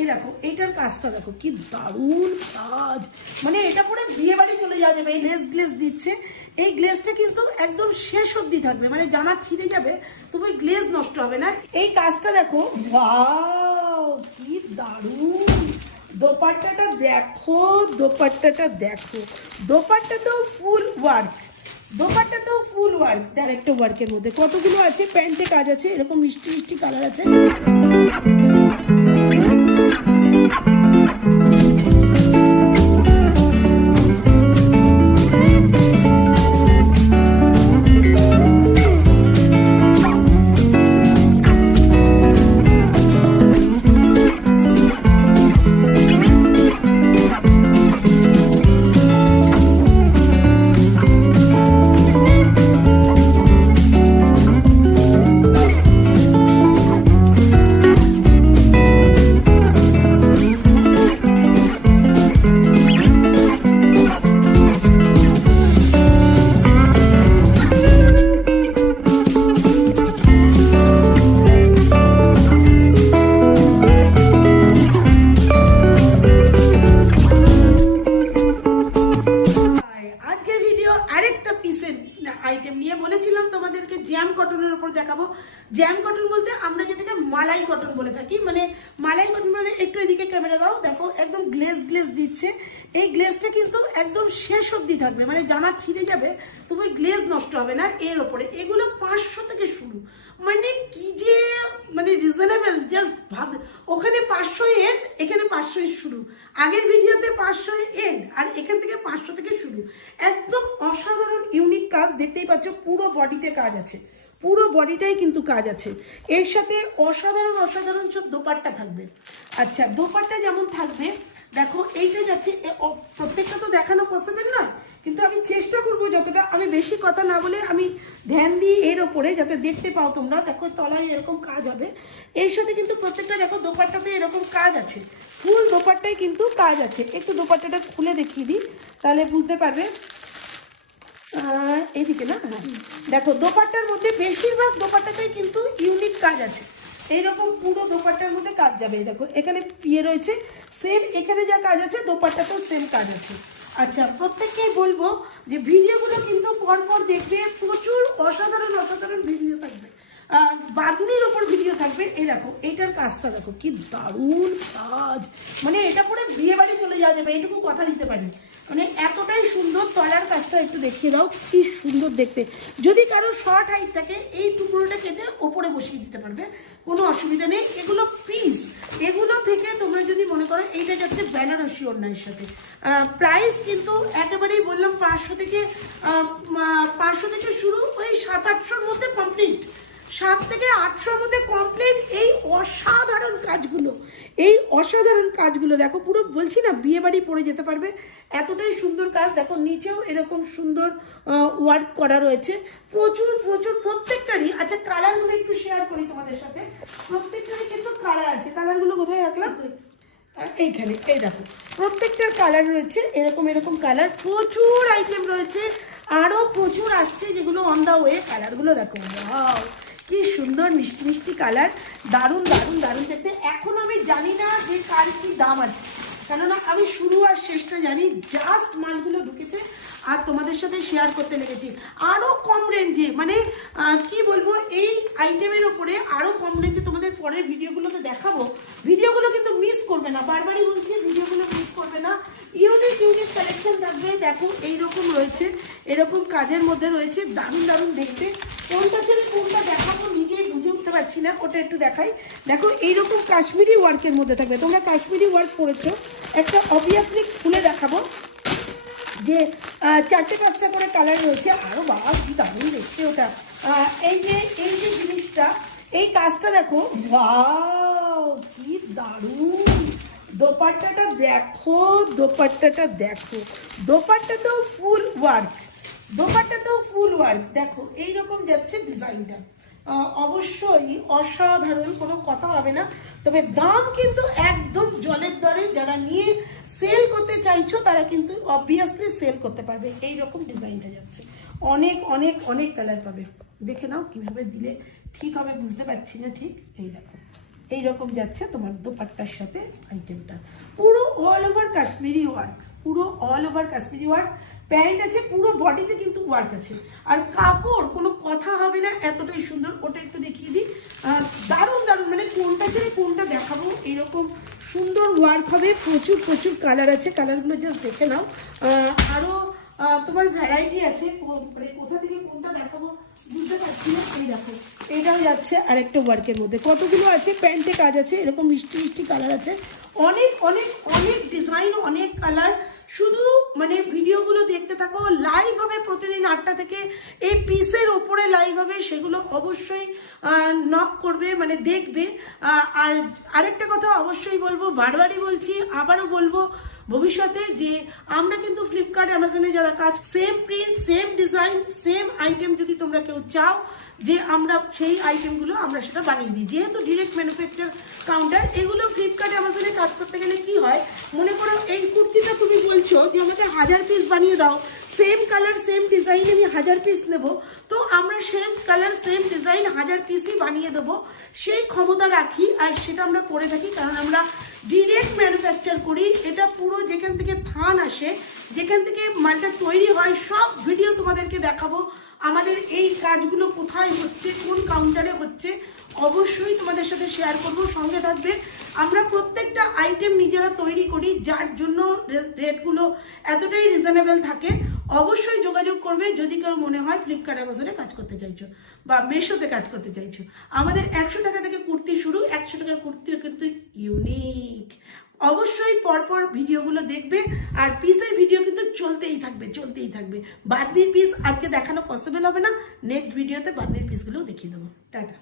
এই দেখো এইটার কাজটা দেখো কি দারুণ কাজ, মানে এটা পরে বিয়ে বাড়ি চলে যাওয়া যাবে। এই লেস গ্লেজ দিচ্ছে, এই গ্লেজটা কিন্তু একদম শেষ অবধি থাকবে, মানে জামা ছিঁড়ে যাবে তবু এই গ্লেজ নষ্ট হবে না। এই কাজটা দেখো, ওয়াও কি দারুণ। দোপাট্টাটা দেখো, দোপাট্টাটা দেখো, দোপাট্টাটাও ফুল ওয়ার্ক, দোপাট্টাতেও ফুল ওয়ার্ক। দেখ একটা ওয়ার্কের মধ্যে কতগুলো আছে, প্যান্টে কাজ আছে, এরকম মিষ্টি মিষ্টি কালার আছে। আইটেম নিয়ে বলেছিলাম তোমাদেরকে জ্যাম কটনের উপর দেখাবো। জ্যাম কটন বলতে আমরা যেটাকে মালাই কটন বলে থাকি, মানে মালাই কটন বলতে একটু এদিকে ক্যামেরা দাও, দেখো একদম গ্লেজ গ্লেজ দিচ্ছে। এই গ্লেজটা কিন্তু একদম শেষ অবধি থাকবে, মানে জামা ছিঁড়ে যাবে তবু গ্লেজ নষ্ট হবে না। এর ওপরে এগুলো 500 থেকে শুরু, মানে কি যে মানে রিজনেবল, জাস্ট ভাব। ওখানে 500 এন্ড, এখানে 500 শুরু। আগের ভিডিওতে 500 এন্ড, আর এখান থেকে 500 থেকে শুরু। একদম অসাধারণ ইউনিক কাজ, দেখতেই পাচ্ছ পুরো বডিতে কাজ আছে, পুরো বডিটাই কিন্তু কাজ আছে। এর সাথে অসাধারণ অসাধারণ সব দোপাট্টা থাকবে। আচ্ছা দোপাট্টা যেমন থাকবে দেখো, এইটা যাচ্ছে, প্রত্যেকটা তো দেখানো পসিবল নয়, কিন্তু আমি চেষ্টা করবো যতটা, আমি বেশি কথা না বলে আমি ধ্যান দিই এর ওপরে যাতে দেখতে পাও তোমরা। দেখো তলায় এরকম কাজ হবে, এর সাথে কিন্তু প্রত্যেকটা দেখো দোপাট্টাতে এরকম কাজ আছে, ফুল দোপাট্টায় কিন্তু কাজ আছে। একটু দোপাট্টাটা খুলে দেখিয়ে দিই তাহলে বুঝতে পারবে। এইদিকে না, হ্যাঁ দেখো দোপাট্টার মধ্যে বেশিরভাগ দোপাট্টাতেই কিন্তু ইউনিক কাজ আছে। এইরকম পুরো দোপাট্টার মধ্যে কাজ যাবে, দেখো এখানে পিয়ে রয়েছে সেম, এখানে যা কাজ আছে দোপাট্টাতেও সেম কাজ আছে। আচ্ছা প্রত্যেককেই বলবো যে ভিডিওগুলো কিন্তু পরপর দেখবে, প্রচুর অসাধারণ অসাধারণ ভিডিও থাকবে, বাদনির ওপর ভিডিও থাকবে। এই দেখো এইটার কাজটা দেখো কি দারুণ কাজ, মানে এটা পরে বিয়ে বাড়ি চলে যাওয়া যাবে, এইটুকু কথা দিতে পারি, মানে এতটাই সুন্দর। তলার কাজটা একটু দেখিয়ে দাও, কি সুন্দর দেখতে। যদি কারো শর্ট হাইট থাকে এই টুকরোটা কেটে ওপরে বসিয়ে দিতে পারবে, কোনো অসুবিধা নেই। এগুলো পিস, এগুলো থেকে তোমরা যদি মনে করো এইটা যাচ্ছে বেনারসি ওড়নার সাথে, প্রাইস কিন্তু একেবারেই বললাম 500 থেকে শুরু, ওই 700-800-র মধ্যে কমপ্লিট, 7 থেকে 800-র মধ্যে কমপ্লিট। এই অসাধারণ কাজগুলো, এই অসাধারণ কাজগুলো দেখো, পুরো বলছি না বিয়ে বাড়ি পরে যেতে পারবে, এতটাই সুন্দর কাজ। দেখো নিচেও এরকম সুন্দর ওয়ার্ক করা রয়েছে, প্রচুর প্রচুর প্রত্যেকটারই। আচ্ছা কালারগুলো একটু শেয়ার করি তোমাদের সাথে, প্রত্যেকটারই কিন্তু কালার আছে। কালারগুলো কোথায় রাখলাম, এইখানে, এই দেখো প্রত্যেকটার কালার রয়েছে, এরকম এরকম কালার, প্রচুর আইটেম রয়েছে, আরো প্রচুর আসছে যেগুলো অন দা ওয়ে। কালারগুলো দেখো, ওয়াও কি সুন্দর মিষ্টি মিষ্টি কালার, দারুণ দারুণ দারুণ দেখতে। এখন আমি জানি না যে কার কি দাম আছে, কেননা আমি শুরু আর শেষটা জানি, জাস্ট মালগুলো ঢুকেছে আর তোমাদের সাথে শেয়ার করতে লেগেছি। আরো কম রেঞ্জে, মানে কি বলবো, এই আইটেমের ওপরে আরো কম রেঞ্জে তোমাদের পরের ভিডিওগুলোতে দেখাবো। ভিডিওগুলো কিন্তু মিস করবে না, বারবারই বলছি ভিডিওগুলো মিস করবে না। ইউনিক ইউনিক কালেকশন থাকবে। দেখো এইরকম রয়েছে, এরকম কাজের মধ্যে রয়েছে, দারুণ দারুণ দেখতে। কোনটা ছেড়ে কোনটা দেখাবো নিজেই বুঝে উঠতে পারছি না, ওটা একটু দেখাই। দেখো এইরকম কাশ্মীরি ওয়ার্কের মধ্যে থাকবে, তোমরা কাশ্মীরি ওয়ার্ক করেছো, একটা অবভিয়াসলি খুলে দেখাবো যে 4-5টা করে কালার রয়েছে। আরো বাবা কি দারুণ দেখতে ওটা। এই যে জিনিসটা, এই কাজটা দেখো, ওয়াও কি দারুণ। দোপাট্টাটা দেখো, দোপাট্টাটা দেখো, দোপাট্টাতেও ফুল ওয়ার্ক, দোপাট্টাতেও ফুল ওয়ার্ক। দেখো এইরকম যাচ্ছে ডিজাইনটা, অবশ্যই অসাধারণ, কোনো কথা হবে না। তবে দাম কিন্তু একদম জলের দরে, যারা নিয়ে সেল করতে চাইছো তারা কিন্তু অবভিয়াসলি সেল করতে পারবে। এইরকম ডিজাইনটা যাচ্ছে, অনেক অনেক অনেক কালার পাবে। দেখে নাও কিভাবে দিলে ঠিক হবে, বুঝতে পারছি না ঠিক। এই দেখো এইরকম যাচ্ছে তোমার দোপাট্টার সাথে আইটেমটা। পুরো অল ওভার কাশ্মীরি ওয়ার্ক, পুরো all over Kashmiri work. Pant আছে, পুরো বডিতে কিন্তু ওয়ার্ক আছে। আর কাপড় কোনো কথা হবে না, এতটাই সুন্দর। ওটা একটু দেখিয়ে দিই, দারুণ দারুণ, মানে কোনটা ছেড়ে কোনটা দেখাবো, এরকম সুন্দর ওয়ার্ক হবে। প্রচুর প্রচুর কালার আছে, কালারগুলো জাস্ট দেখে নাও। আরও তোমার ভ্যারাইটি আছে, মানে কোথা থেকে কোনটা দেখাবো বুঝতে পারছি না। এই দেখো, এটাও যাচ্ছে আরেকটা ওয়ার্কের মধ্যে। কতগুলো আছে, প্যান্টে কাজ আছে, এরকম মিষ্টি মিষ্টি কালার আছে, অনেক অনেক অনেক ডিজাইন, অনেক কালার। শুধু মানে ভিডিওগুলো দেখতে থাকো, লাইভ হবে প্রতিদিন 8টা থেকে। এই পিসের ওপরে লাইভ হবে, সেগুলো অবশ্যই নক করবে, মানে দেখবে। আর আরেকটা কথা অবশ্যই বলবো, বারবারই বলছি, আবারও বলবো ভবিষ্যতে, যে আমরা কিন্তু ফ্লিপকার্ট, অ্যামাজনে যারা কাজ, same print, same design, same item যদি তোমরা কেউ চাও যে আমরা সেই আইটেমগুলো আমরা সেটা বানিয়ে দিই। যেহেতু ডিরেক্ট ম্যানুফ্যাকচার কাউন্টার, এগুলো ফ্লিপকার্ট, অ্যামাজনে কাজ করতে গেলে কি হয়, মনে করো এই কুর্তিটা তুমি বলছো যে আমাকে 1000 পিস বানিয়ে দাও, সেম কালার সেম ডিজাইন আমি 1000 পিস নেব, তো আমরা সেম কালার সেম ডিজাইন 1000 পিসই বানিয়ে দেবো, সেই ক্ষমতা রাখি। আর সেটা আমরা করে থাকি, কারণ আমরা ডিরেক্ট ম্যানুফ্যাকচার করি। এটা পুরো যেখান থেকে থান আসে, যেখান থেকে মালটা তৈরি হয়, সব ভিডিও তোমাদেরকে দেখাবো। আমাদের এই কাজগুলো কোথায় হচ্ছে, কোন কাউন্টারে হচ্ছে, অবশ্যই তোমাদের সাথে শেয়ার করব, সঙ্গে থাকবে। আমরা প্রত্যেকটা আইটেম নিজেরা তৈরি করি, যার জন্য রেটগুলো এতটাই রিজনেবল থাকে। অবশ্যই যোগাযোগ করবে যদি কেউ মনে হয় ফ্লিপকার্ট, অ্যামাজনে কাজ করতে চাইছো বা মেশোতে কাজ করতে চাইছো। আমাদের 100 টাকা থেকে কুর্তি শুরু, 100 টাকার কুর্তিও কিন্তু ইউনিক। অবশ্যই পরপর ভিডিওগুলো দেখবে, আর পিসের ভিডিও কিন্তু চলতেই থাকবে, চলতেই থাকবে। বাদনির পিস আজকে দেখানো পসিবল হবে না, নেক্সট ভিডিওতে বাদনির পিসগুলো দেখিয়ে দেবো। টাটা।